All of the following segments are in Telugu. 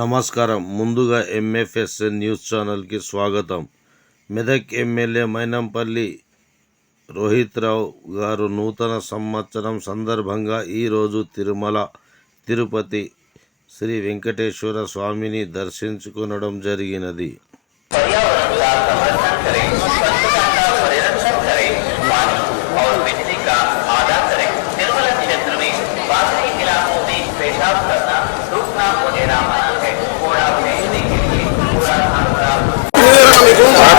నమస్కారం ముందుగా ఎంఎఫ్ఎస్ న్యూస్ ఛానల్కి స్వాగతం మెదక్ ఎమ్మెల్యే మైనంపల్లి రోహిత్ రావు గారు నూతన సంవత్సరం సందర్భంగా ఈరోజు తిరుమల తిరుపతి శ్రీ వెంకటేశ్వర స్వామిని దర్శించుకునడం జరిగినది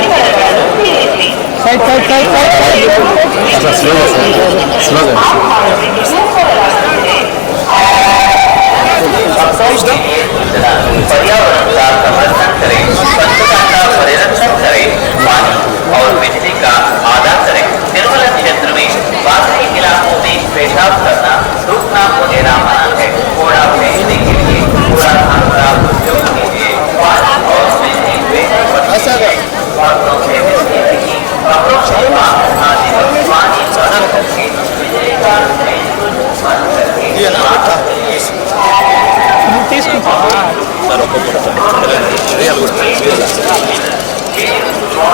साइड साइड साइड साइड अच्छा स्लो स्लो पर्यावरण का संरक्षण करें का परिरक्षण करें पानी और बिजली का आदान करें निर्मल क्षेत्र में बाहरी इलाकों में पेशाब करना रुकना वगैरह मना है घोड़ा भेजने के लिए